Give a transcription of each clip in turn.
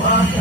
Oh,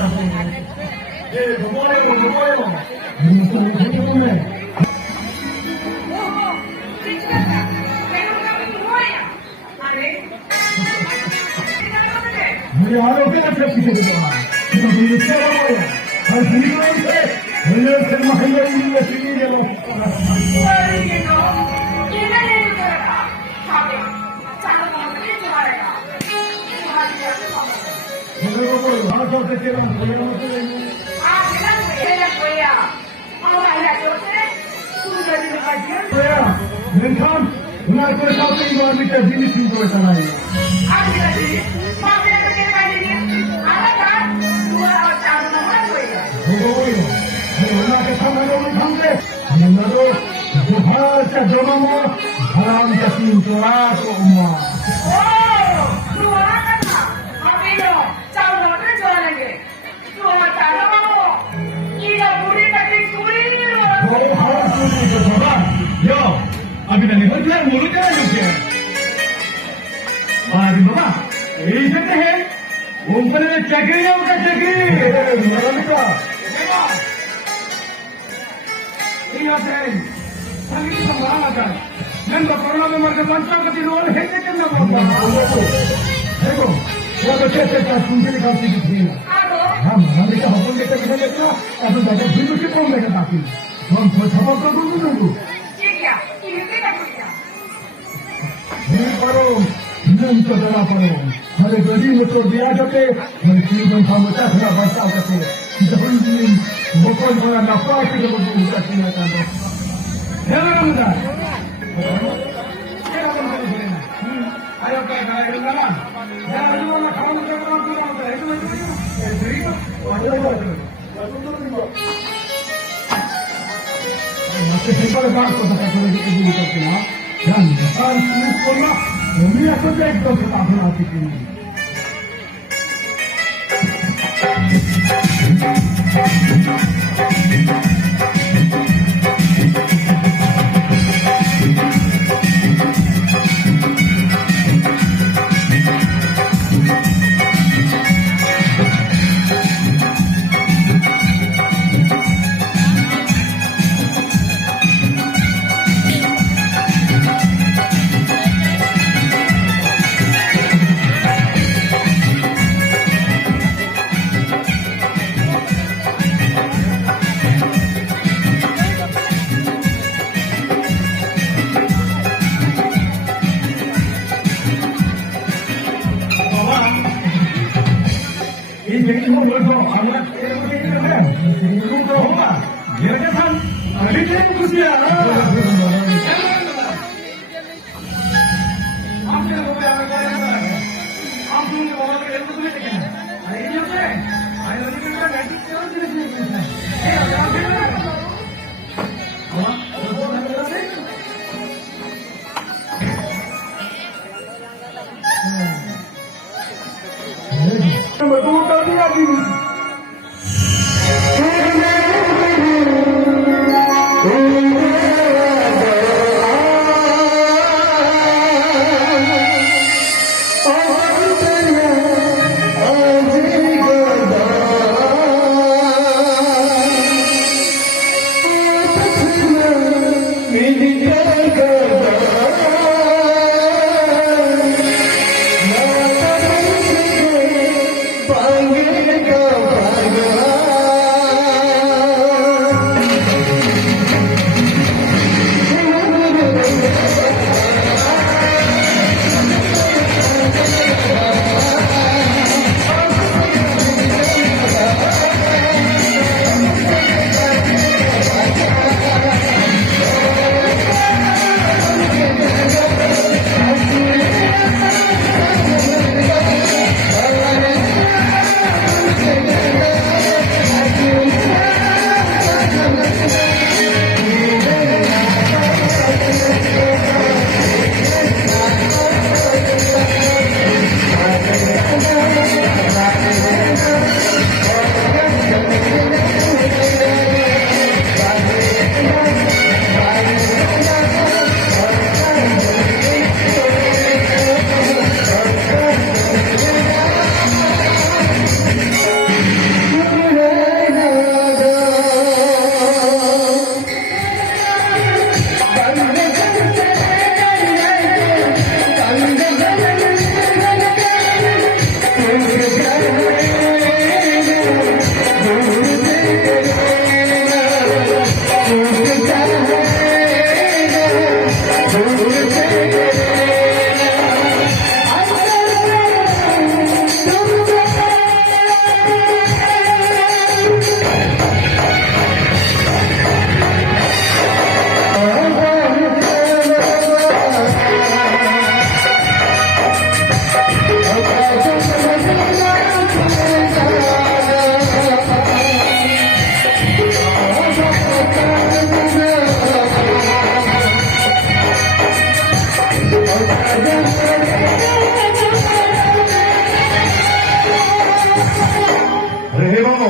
bago.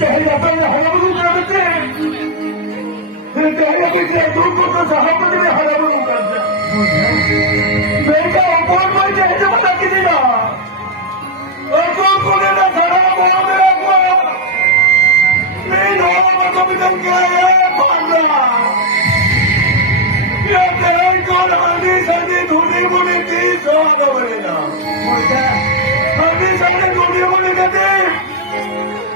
Dahil apa yang halaman mo grabe. Dahil ako doon ko sa harapan nila halaman mo grabe. Mereka upon mo dyan sa malaki nila. Ako ko nila sa harapan mo nila ko. Nino, magkamitang kaya, panda. Yan kaya ko naman di sa huli mo ni Tiso ang kamarina. Hindi sa huli mo ni Kati.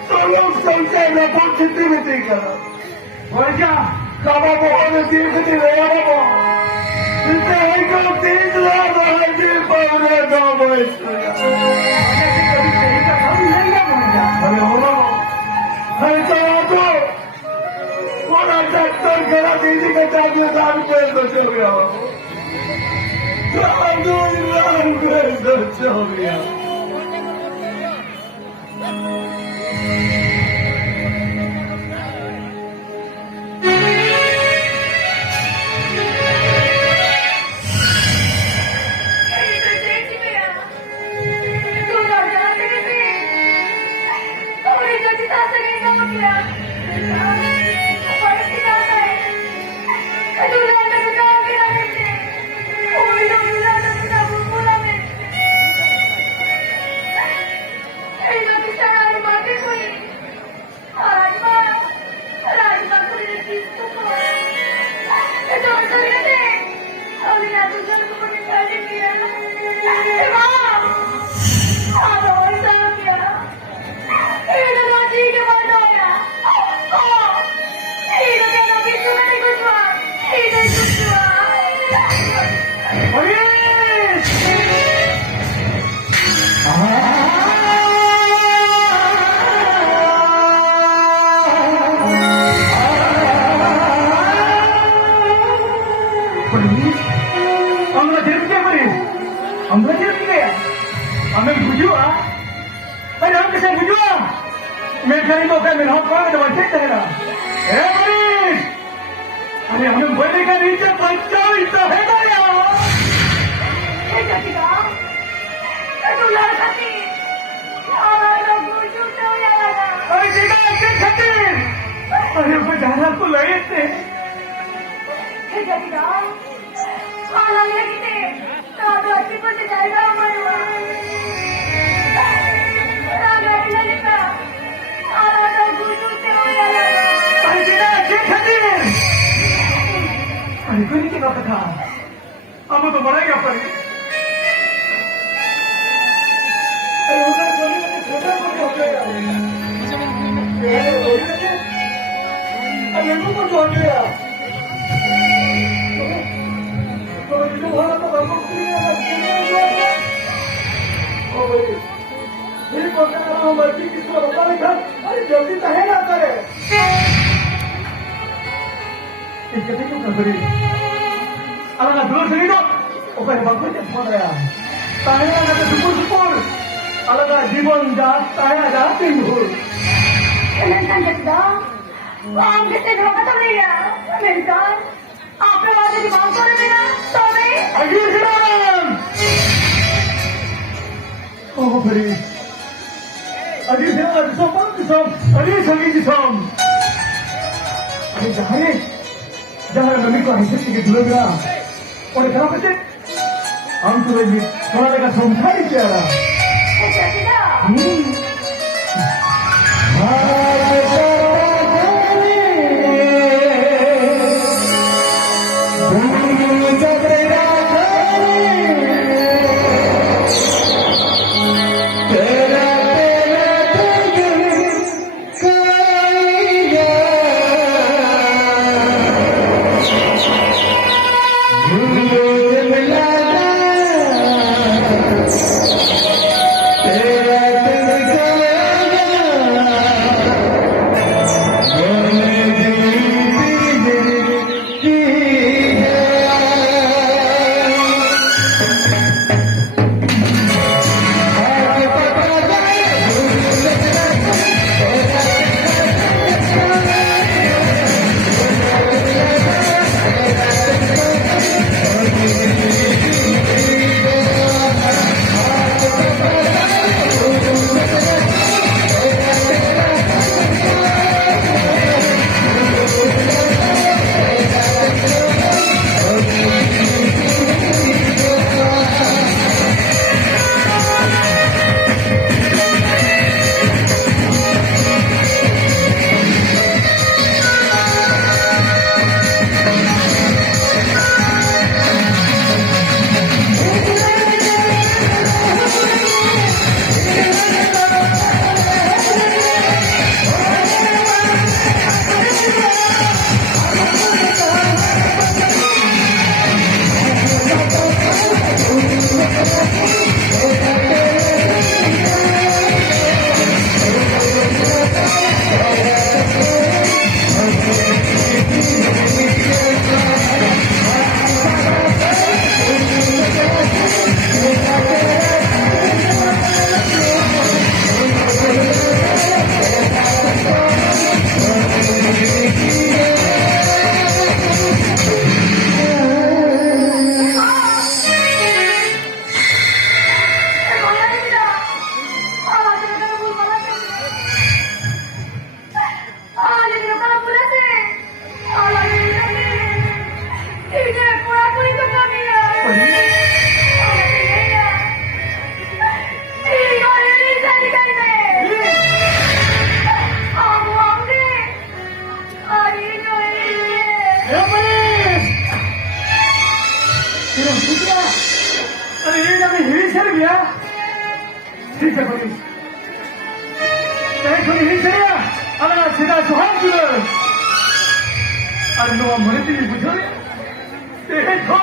Tolong selesai positivity ka. Wajah, kamu mohon positivity raya mo. Kita ikaw tinggal lagi pada kamu itu. Hari orang, hari itu, orang doktor kena ini kata dia sampai bersama. Alhamdulillah bersama. Mereka itu akan menghafal dengan kita. Maris, ada yang memberikan itu pancau itu hebat ya. Tidak tidak, kedular hati. Allah bujuk tu ya Allah. Tidak khawatir. Ada berdarah tu lain deh. Tidak tidak, Allah lagi deh. Tak ada hati pun tidak ada mana. Aku ini kita kata, kamu tu mana yang pergi? Ayo kita kali ini kita pergi apa? Ayo kita pergi apa? Kalau kita mana tu kamu pergi apa? Oh baik. Ini bukan kamu mati kisah apa kan? Ayo jauhi tahan apa? Kita itu kan beri. Alang dulu sini dok. Oke, bagusnya semua ya. Tanya kata syukur. Alang जीवन जात tanya जात timbul. Kenapa tidak? Wang kita berapa tahun ya? Kenapa? Apa yang ada di bangsa ini? Tapi. Ayo silakan. Oh beri. Ayo silakan sopan disam. Ayo sagi disam. Ayo jangan memikirkan hidup sedikit dulu ya. Oleh kenapa sih? Am tu lagi, kalau mereka sampai tiada. Tidak. तेरा Thankfully, he's here. Ala sida suhan dulu. Anu amane tini bujhore. Tehko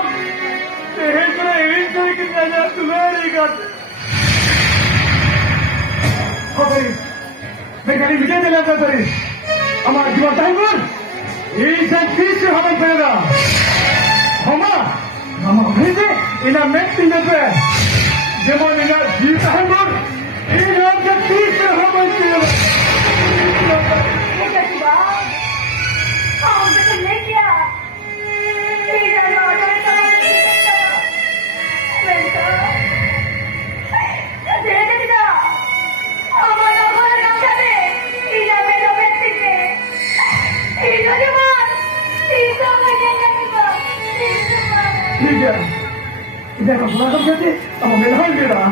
ini kali kita aja tulare kat. Oke, mereka ini bisa jalan ke sini. Ama jiwa tanggur. Ini kisah hamil pernah. Hama, nama ini ina meeting deh. Jemon ina jiwa tanggur. Ini orang kisah hamil pernah. क्या शिवा हमसे तो नहीं किया मेरा लौटा तो नहीं सकता बेटा देख दिया हमारा घर ना जाने इना मेरा व्यक्ति ने इना जवान इना मजे लगेगा ठीक है इधर का सुना कब कहते अब मेरा हाल मेरा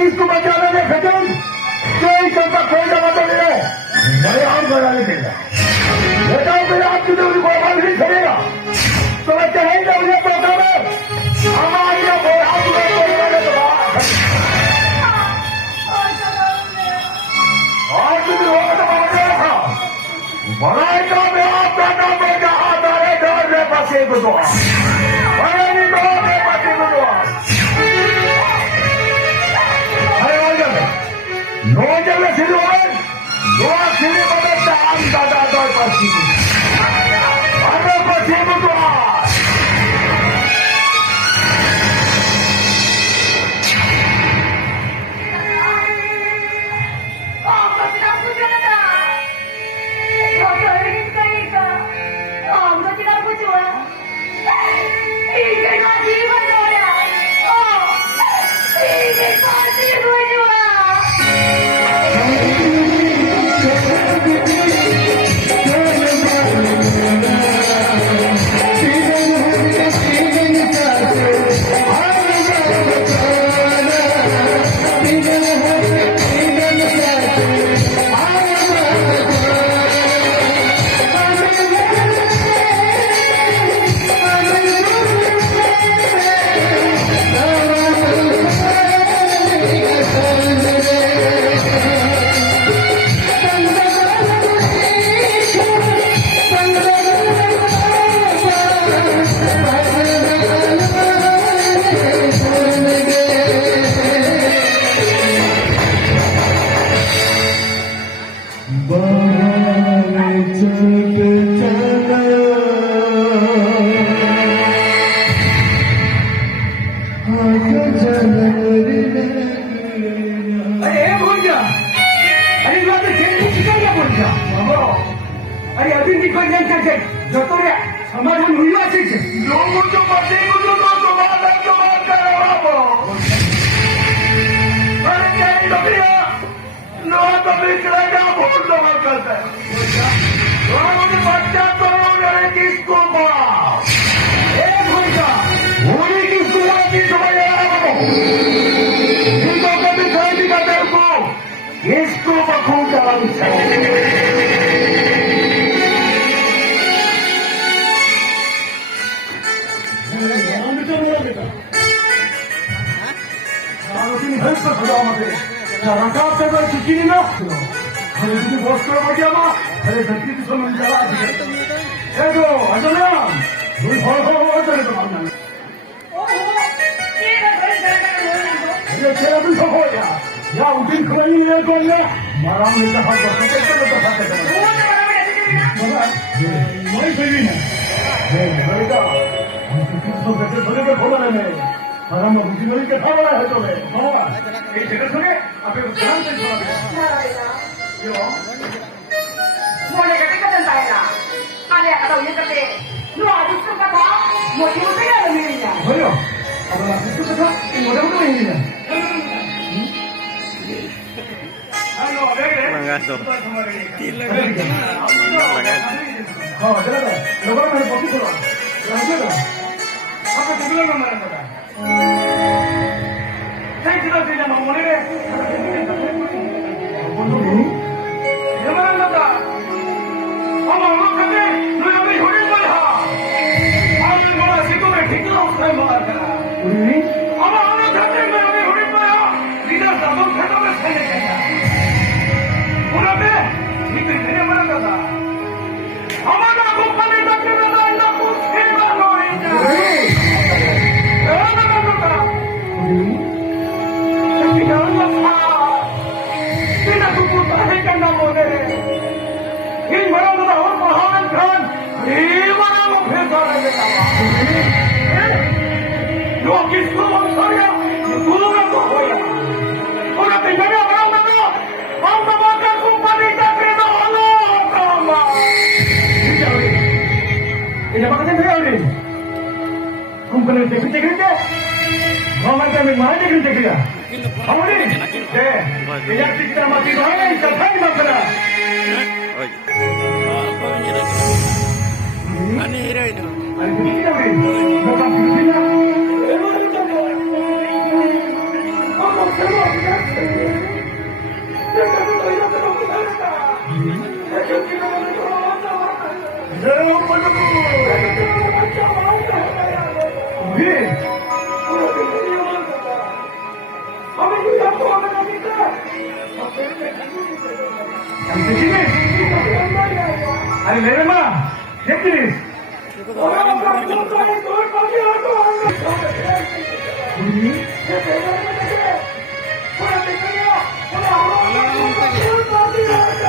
किसको बचाने अरे हे बोलजा अरे तू आता जेल शिकायला बोलजा अरे अभी निकल जाए जतो रे समाज में हुई बात है लोगों को मत को तो बात करो बाबू अरे क्या लोगिया नो तो बिचड़ेगा बहुत लोग करता है लोगों ने बच्चा तो उन्होंने किसको मारा एक होगा होली किसको की समझ इनको कभी शादी का तेरे को इसको बखूब डाल 나가다가 지키니 났어. 아니 버스로 가자마. 아니 저기 손을 잡아. 에도 아저나. 우리 허허허들도 만나. 이제 제가 서호야. 야 우리 그만이 내 거야. 말하면 일단 하고 또 하자. 뭐가? 너희 되기네. 네, 너희가 무슨 그렇게 소리를 보내네. 사람은 무슨 이렇게 타고나 해줘래. 이 제가 소리 앞에 무슨한테 좋아해. 이거. 뭐래 그때까지 다이나. 아니 아까 우리 그때 너 아주 쑥가봐. 뭐 이거 해야 되는 일이냐? 뭐요? 아빠 쑥가봐? 이 뭐라고 있느냐? 아이고 왜? Mangaso. 그래. 너거는 뭐 먹기 좋아. 양쪽아. 아빠 누구랑 말한 거다. 생기다 되냐 뭐래? 여만한 거다. 어머 근데 너 여기 효린 거야. 아니 뭐라 지금에 기가 없어요 뭐하잖아. 어머 근데 너 여기 효린 거야. 네가 나도 대답을 살려야겠다. 뭐라대? 니들 그냥 말한 거다. 어머 나 못하는 다 때문에 나 못해가 너희들. Kumpulin cek-cek ke? Mama kami mana cek dia? Awak ni? Biar kita mati doang, kita thay masalah. Ani hero itu. Ada kita ni. Bukan kita. Ada lele mah, jenis.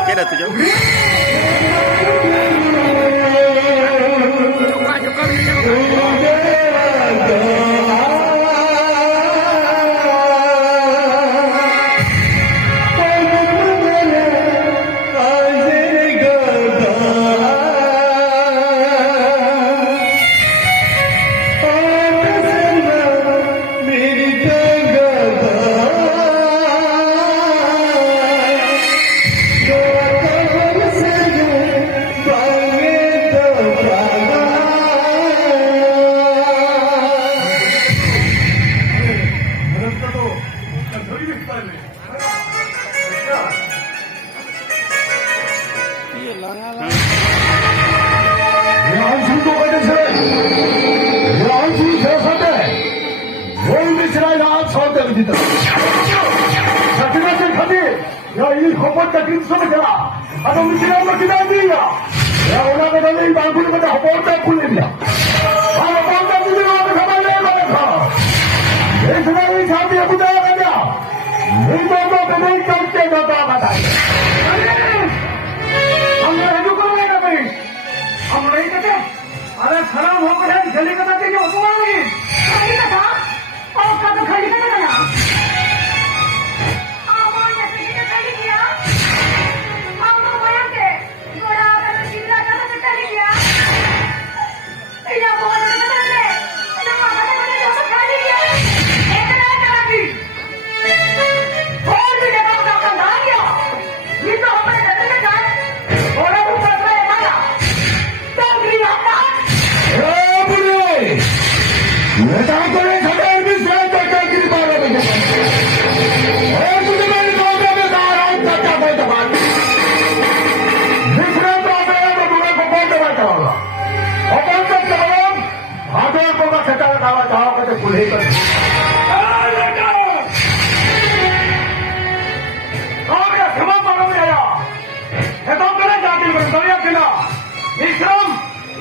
Kira tu jauh.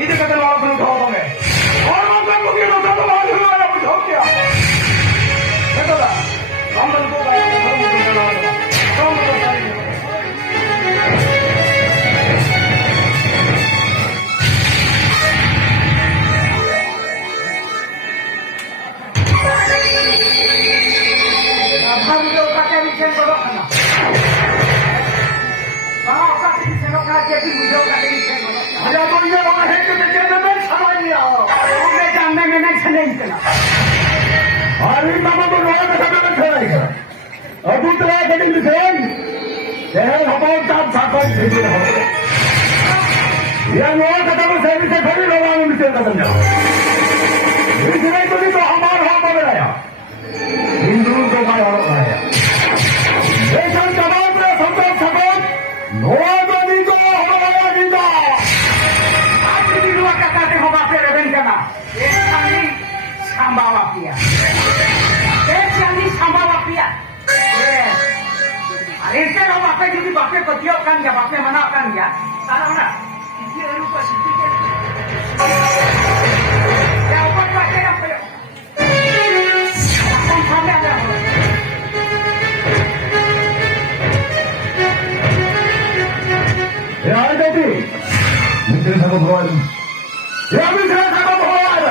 इधर कदर वाला सुन उठाओ तुम्हें और मतलब को गिरो तो बाहर हुआ या कुछ हो क्या है तो हम लोग को काम हम लोग का क्या विषय करो खाना हाँ का विषय नो का के भी मुझे का विषय हजार तो ये होगा है कि मैं समझ नहीं आ मैं जानने में नहीं चला अरे मामा तो लोग का समझ नहीं आ अब तो क्या करेंगे सेन यार हमारे काम साथ भेज रहे हो यार लोग का तो सही से खड़ी लोगों में मिलते का बंदा इसने तो हमारा हाथ में आया हिंदू को मार आया देशन जवाब में संतोष सपोर्ट नोबडी को हमारा जिंदा आज भी दुआ करते हो बापे रेबन करना एक साली संभावा किया अरे इतने लोग बापे जी बापे को दियो कान गया बापे मना कान गया सारा ना इसी और ऊपर सिद्धि के क्या ऊपर का क्या पे कौन सामने आ रहा है यार बेटी मित्र सब भगवान या मित्र सब भगवान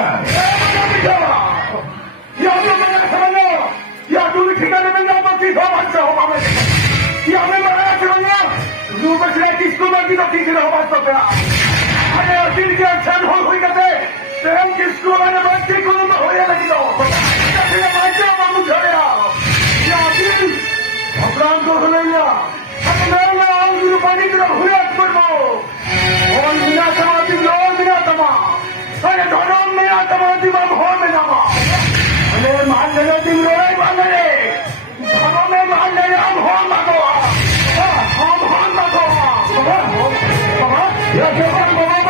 या तो मैं समझो या तू ठिकाने में ना मत हो मत हो मामे या मैं मरा समझो तू बस ले किसको मत तो किसी ने मत तो पड़ा अरे दिल के अच्छा हो करते तेरे किसको मैंने बच्चे को ना होया लगी दो तेरे बच्चे मामू छोड़या या दिल अपराध को होया अपना और गुरु पानी को हुआ पर मो और बिना समाधि लोग बिना तमा अरे धर्म में समाधि बाब हो में जामा अरे मान ले तुम रोए मान ले धर्म में मान ले हम हो मांगो हम हो मांगो बाबा ये क्या बाबा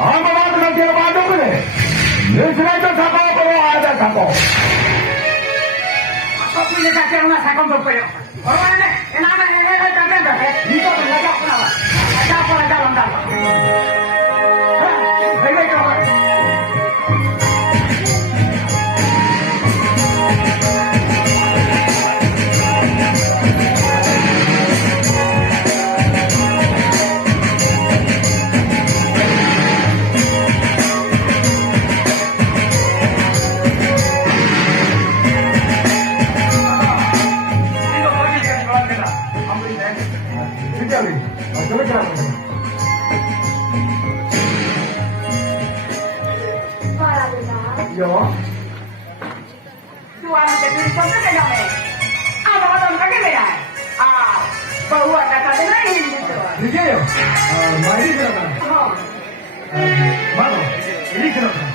हम बात ना के बात करे दूसरा तो सको को आजा सको आपको कोई लेकर के ना सको तो पे और मैंने इनाम ये करते हैं ये तो लगा अपना अच्छा पर अच्छा बंदा भाई भाई क्या Yo. Tuan jadi contoh kayak apa? Apa orang pakai beda? Bawa kata lain gitu. Iya yo. Mari kita. Mana? Ini kenapa?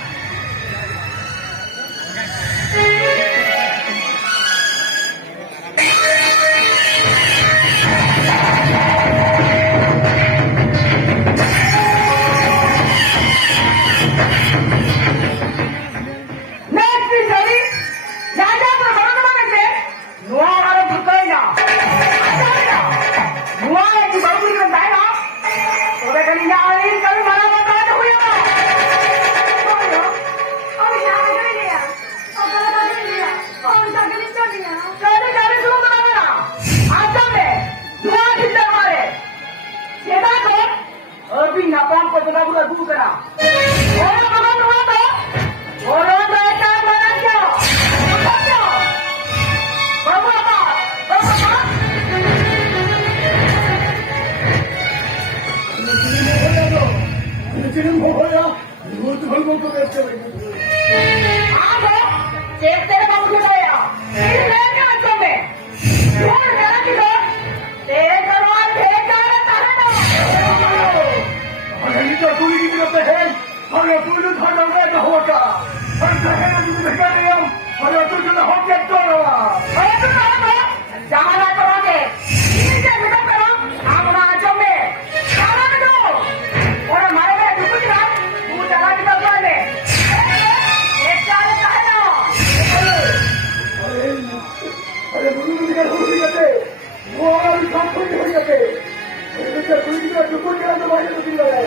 तुझ्या चुकून गेला तर माझ्या चुकीला आहे.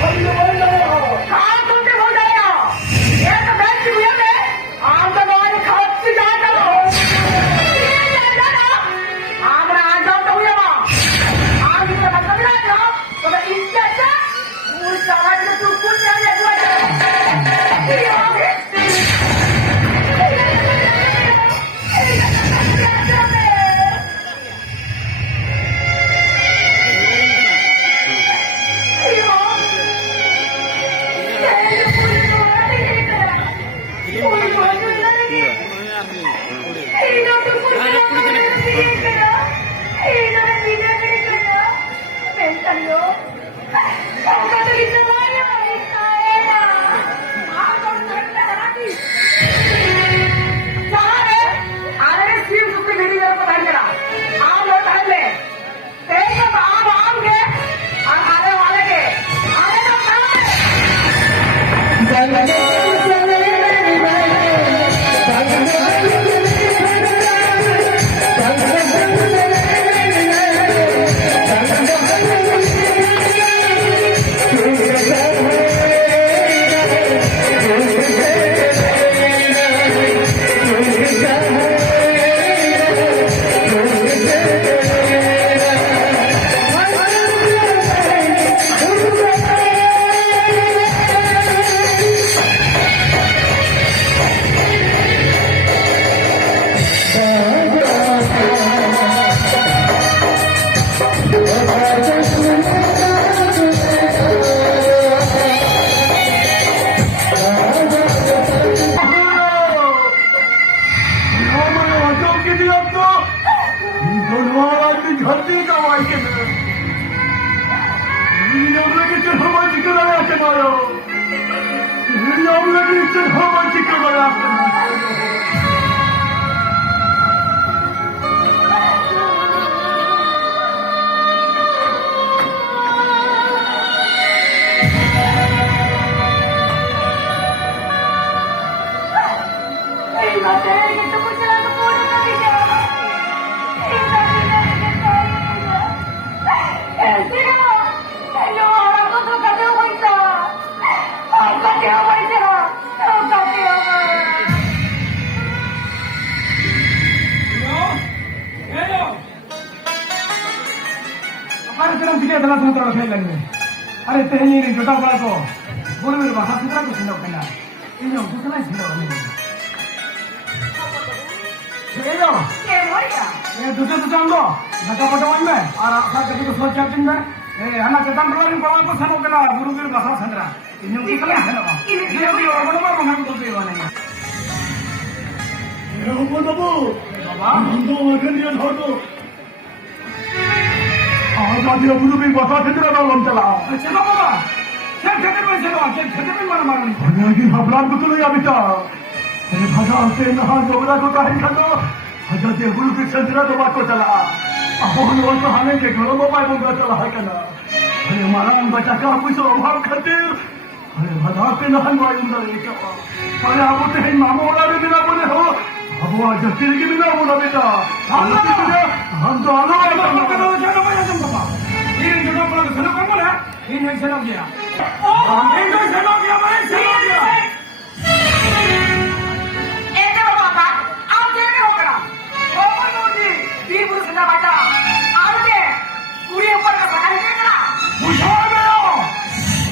माझी तर वाईट आहे हा. काय तुमचे बोल रहे हो? ये तो बैंक की हुए में आमच्या गावाने खाती जात आलो. आम्हाला आज जाऊ तर हुए बा. आज इकडे बसलं नाही ना, तर इतक्याच्या मूळ साराकडे चुकून गेले अरे तेहनी रे जोटा बड़ा को बोल मेरे भाषा सुधरा को सुनो कहना ये जो दूसरा ही सुनो नहीं ये जो ये दूसरे तो जान लो नका पटवाई में और आपका कभी को सोच चाहते हैं ए हना चेतन रोलिंग पवा को समो कहना गुरु के भाषा संद्रा ये जो दूसरा है ना ये अभी और बड़ा बड़ा मंगा को तो वाले ये हो बाबू बाबा हम तो वजन दिया छोड़ दो आज आज ये गुरु भी बता कितना नाम चला चलो बाबा क्या खेते में चलो क्या खेते में मार मारनी भगवान की हबलान को तो या बेटा अरे भगवान से नहा जोबरा को काहे खलो हजरत गुरु की संजरा तो बात को चला अपन वो तो हमें के घरों में बाय बोल चला है कहना अरे मारा हम बच्चा का कुछ अभाव खातिर अरे भगवान पे नहा बाय बोल रहे क्या अरे आप तो है मामो वाला भी बिना बोले हो अब वो आज तेरे के बिना बोला बेटा हम तो आलो ये जो बोला तो सुनो कौन बोला ये नहीं सुनो गया ये नहीं सुनो गया मैं सुनो गया ऐसे बाबा आप देने हो करा ओ मनोजी भी पुरुष ना बाजा आगे पूरे ऊपर का सगाई दे करा बुझा गयो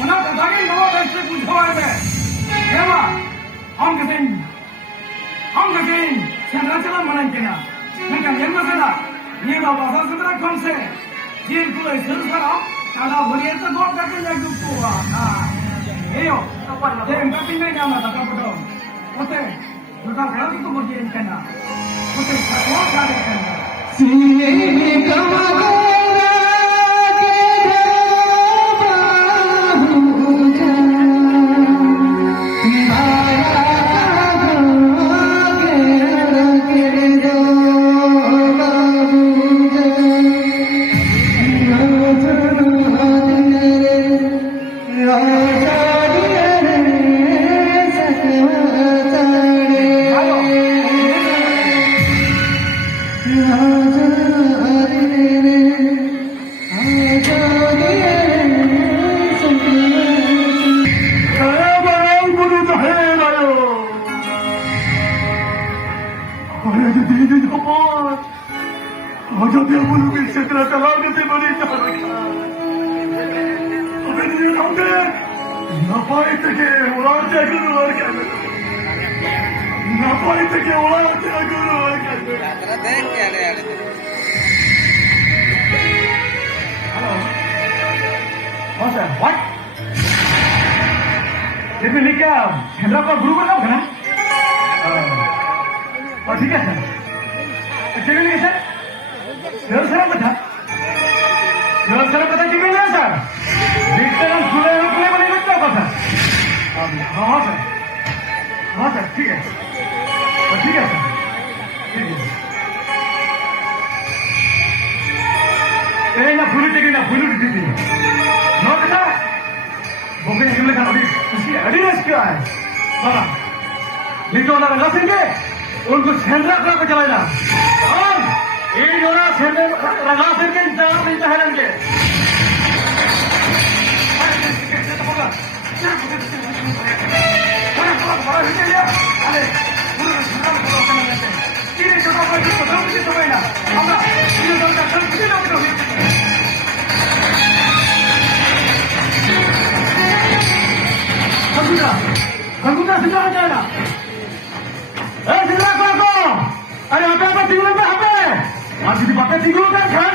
उना बतागे नो वैसे बुझवाए में हेमा हम कहते चंद्राचला मनाई के ना मैं क्या ये मसला ये बाबा ससुरा कौन से ये को ऐसे करो ताला भरिए तो गोट करके जाके दुखवा हां एयो ये इनका पिन नहीं जाना था कपड़ो ओते छोटा खड़ा तो बोलिए इनका ना ओते वो सारे करना सीने में कमा Hare Kaya hindi naman. Agad yung mulungin siya na talaga di balita ka. Kaya hindi naman. Napaitake, wala siya guruan ka. Napaitake, wala siya guruan ka. Hello? Oh, sir. What? लेकिन ये क्या हेंद्रा का गुरु बनाओगे ना और ठीक है sir चलिए नहीं सर सर बता चलिए नहीं सर देखते हम खुले खुले बने क्या पता हाँ सर ठीक है सर ठीक है ना फुल टिकट नो बेटा बोके निकलने का अभी उसकी एडिनेस क्या है बाबा लिखो ना लसेंगे उनको सेंट्रा क्लब पे चलाना और एक जोड़ा सेंट्रा रगा फिर के इंतजार में रहेंगे Hangguna sudah ada na. Sudah kau. Ada apa tinggal apa? Masih dipakai tinggal kan?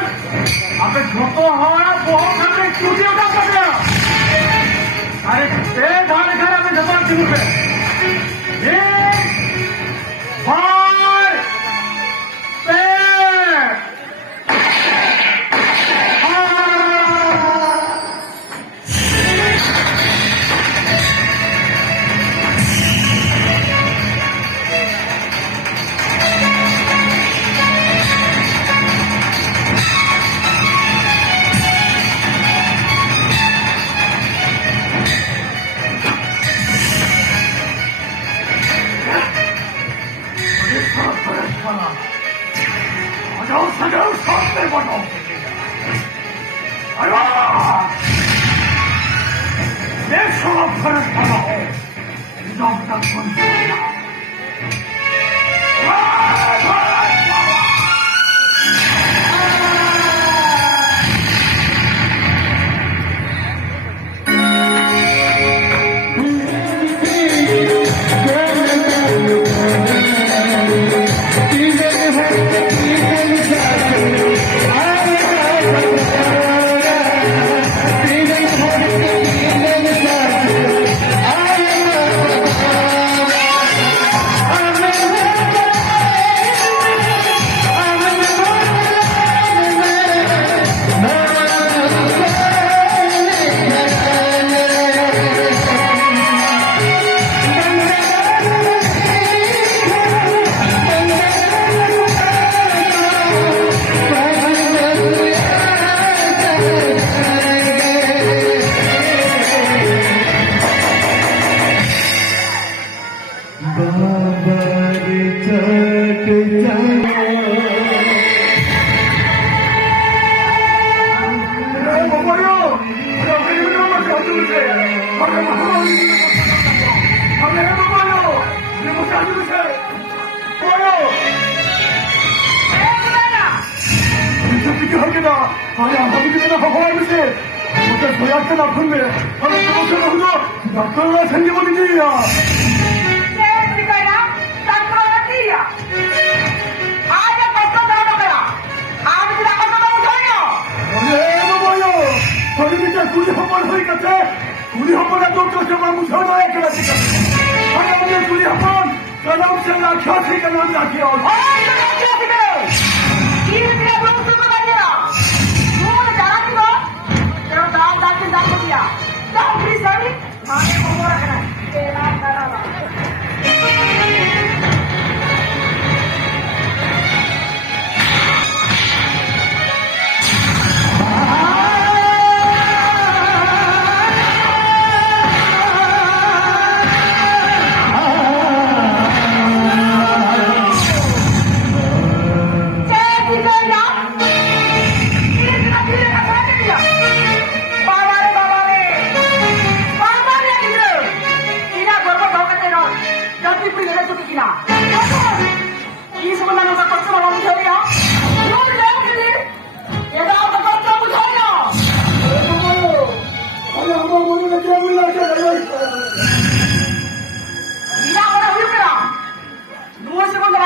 Apa joko hawa bohong sampai studio dah kerja. Ada dah kan apa zaman tinggal.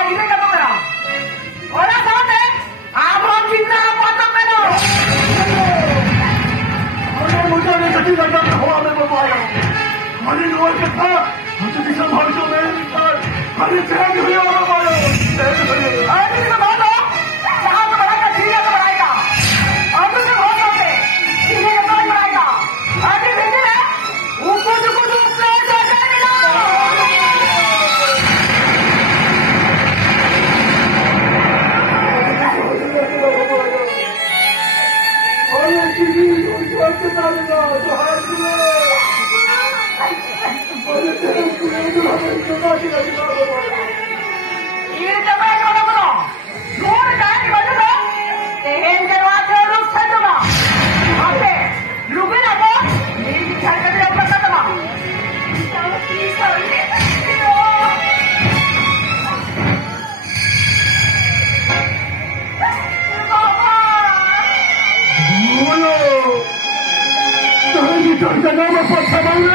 이래 가보거라. 어라 사람들 아무런 짓이나 봤던 거로. 아니 모자를 같이 간다면 호함을 봐요. 아니 누웠겠다. 어떻게 참 벌써 내니까 아니 제약이 흘려오는 거요. 어디 지금 뭐도? 나하고 말할까 지리하고 말할까? 어디서 거기한테 지리하고 말할까? 어디 괜찮아? 웃고 죽고 죽고 해서 아니 집이 어떻게 나는가 저 하늘에 아니 제가 그래도 하면 끝나기가 지나고 이렇게 말거라고 뭐를 나한테 맞아서 내 행제로 앞에 룩 살더라. 앞에 룩을 하고 내집 잘까지 옆에 갔더라. 이설리 뭐요? 나한테 절대 나만 뻗쳐볼래?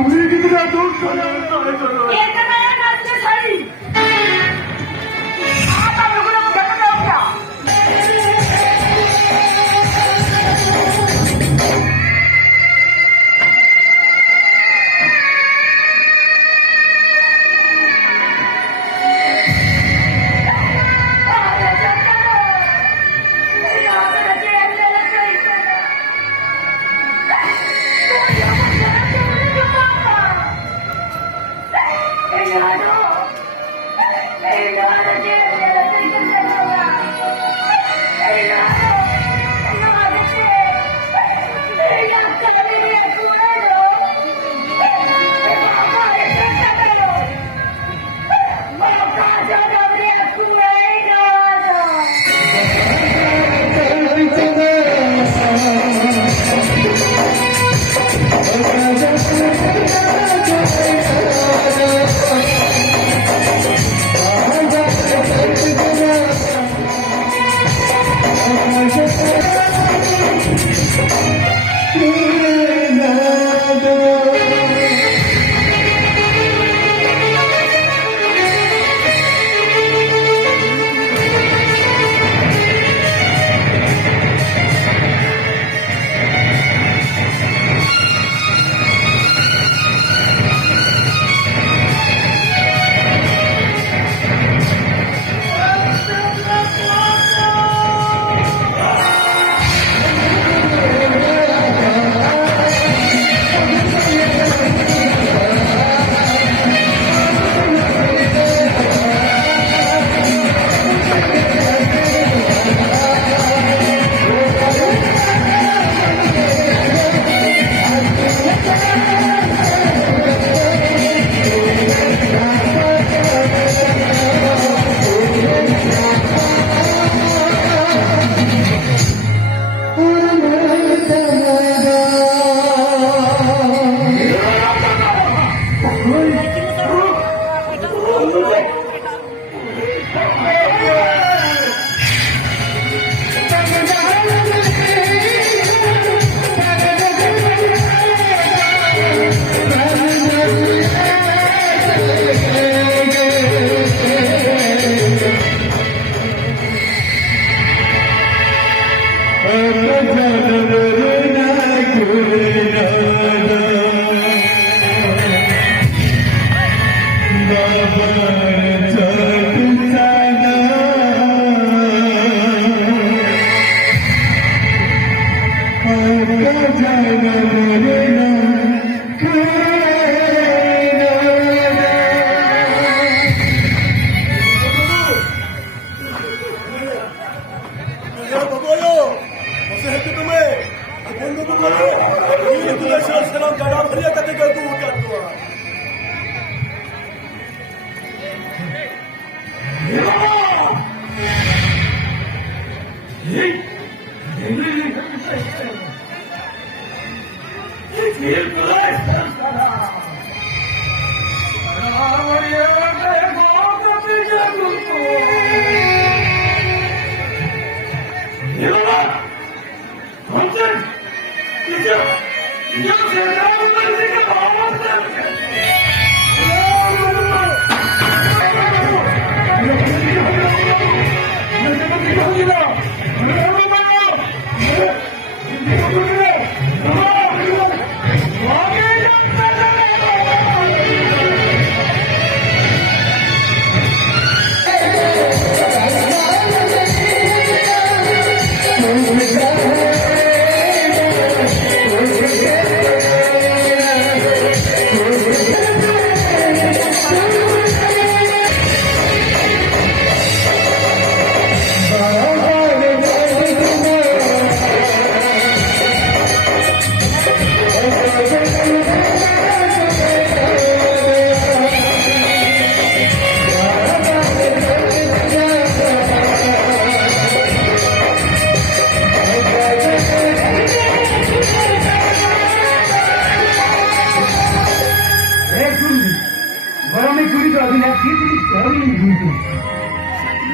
우리 애기들아 눈가를 따해줘라. 예전에 나한테 살리 아빠 누구라고 결정이 없냐.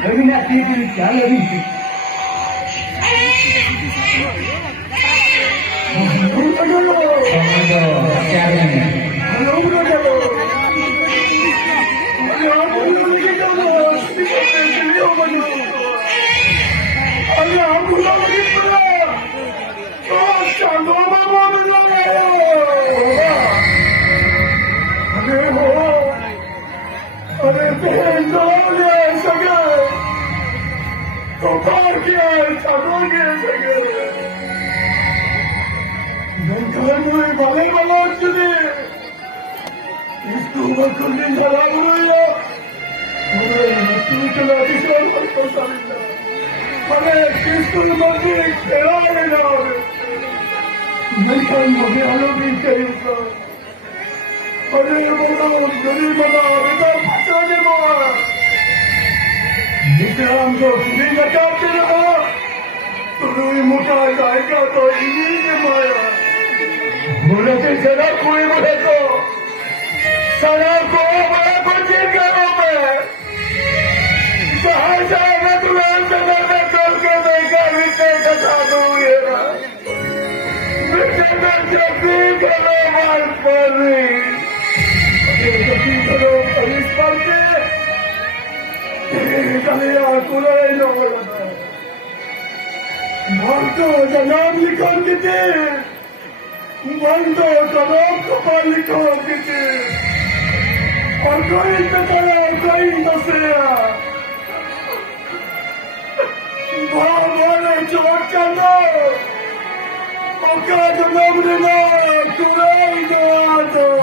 रघुनाथी की क्या लड़ी थी अरे सगळं सगळे भले मला वाटते तुम्ही झाला तुम्ही तुला विश्वास करतो सांगितलं मला क्रिस्तून मध्ये खेळावे लावले मध्ये आलो मी खेळीचं अरे मला घरी मला विकासाने मला आमचं तुम्ही नका केलं तुम्ही मोठा गायका तो इंग्लिश माया बोलते सदा कोई बोले तो सदा को बड़ा कुछ करो मैं कहा जाएगा तुम्हें सदा में कल के देखा विषय कथा दूँ ये विषय में जल्दी करो मार पर जल्दी करो पुलिस पर के भक्तो जनाब लिखो किती भक्तो जनाब कपाल लिखो किती और कोई बताया कोई नसेया बोले चोट चलो मौका जनाब ने ना तुराई दो